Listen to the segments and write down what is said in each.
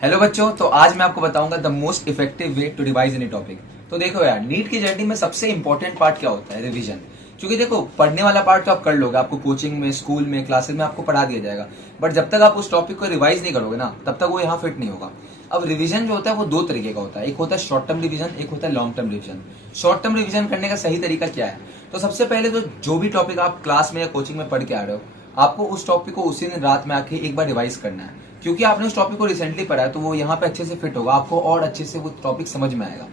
Hello बच्चों, तो आज मैं आपको बताऊंगा the most effective way to revise any topic. तो देखो यार, नीट की जर्नी में सबसे इंपॉर्टेंट पार्ट क्या होता है? रिवीजन। क्योंकि देखो, पढ़ने वाला पार्ट तो आप कर लोगे, आपको कोचिंग में, स्कूल में, क्लासेस में आपको पढ़ा दिया जाएगा, बट जब तक आप उस टॉपिक को रिवाइज नहीं करोगे ना, तब तक वो यहाँ फिट नहीं होगा। अब रिवीजन जो होता है वो दो तरीके का होता है, एक होता है शॉर्ट टर्म रिवीजन, एक होता है long term revision. Short term revision करने का सही तरीका क्या है? तो सबसे पहले तो जो भी टॉपिक आप क्लास में या कोचिंग में पढ़ के आ रहे हो, आपको उस टॉपिक को उसी दिन रात में आके एक बार रिवाइज करना है। क्योंकि आपने उस टॉपिक को रिसेंटली पढ़ा है तो वो यहाँ पे अच्छे से फिट होगा, आपको और अच्छे से वो टॉपिक समझ में आएगा।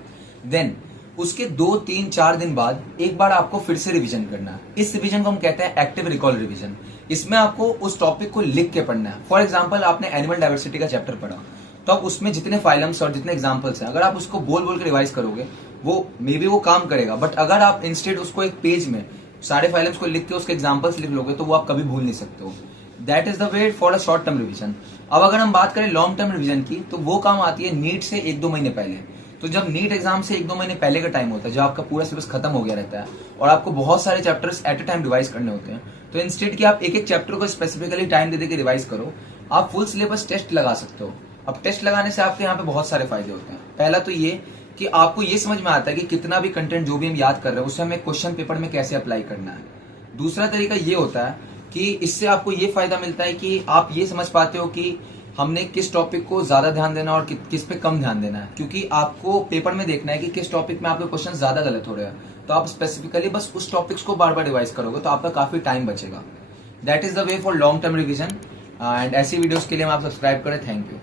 देन उसके 2 3 4 दिन बाद एक बार आपको फिर से रिवीजन करना है। इस रिवीजन को हम कहते हैं एक्टिव रिकॉल रिवीजन। इसमें आपको उस टॉपिक को लिख के पढ़ना है। फॉर एग्जाम्पल, आपने एनिमल डाइवर्सिटी का चैप्टर पढ़ा, तो अब उसमें जितने फाइलम्स और जितने एग्जाम्पल्स हैं, अगर आप उसको बोल बोल के रिवाइज करोगे, वो मे बी वो काम करेगा, बट अगर आप इंस्टेड उसको एक पेज में सारे फाइलम्स को लिख के उसके एग्जाम्पल्स लिख लोगे तो वो आप कभी भूल नहीं सकते हो। That is the way for a short term revision. अब अगर हम बात करें लॉन्ग टर्म रिवीजन की, तो वो काम आती है नीट से 1 2 महीने पहले। तो जब नीट एग्जाम से 1 2 महीने पहले का टाइम होता है, जब आपका पूरा सिलेबस खत्म हो गया रहता है और आपको बहुत सारे chapters at a time revise करने होते हैं, तो इंस्टेड कि आप एक एक चैप्टर को स्पेसिफिकली टाइम दे के रिवाइज करो, आप फुल सिलेबस टेस्ट लगा सकते हो। अब टेस्ट लगाने से आपके यहाँ पे बहुत सारे फायदे होते हैं। पहला तो ये कि आपको ये समझ में आता है कि कितना भी कंटेंट जो भी हम याद कर रहे हैं उसे हमें क्वेश्चन पेपर में कैसे अप्लाई करना है। दूसरा तरीका ये होता है कि इससे आपको ये फायदा मिलता है कि आप ये समझ पाते हो कि हमने किस टॉपिक को ज्यादा ध्यान देना और किस पे कम ध्यान देना है। क्योंकि आपको पेपर में देखना है कि किस टॉपिक में आपके क्वेश्चन ज्यादा गलत हो रहे हैं, तो आप स्पेसिफिकली बस उस टॉपिक्स को बार बार रिवाइज करोगे तो आपका काफी टाइम बचेगा। That is the way for long term revision. And ऐसी वीडियोस के लिए हम आप सब्सक्राइब करें। Thank you.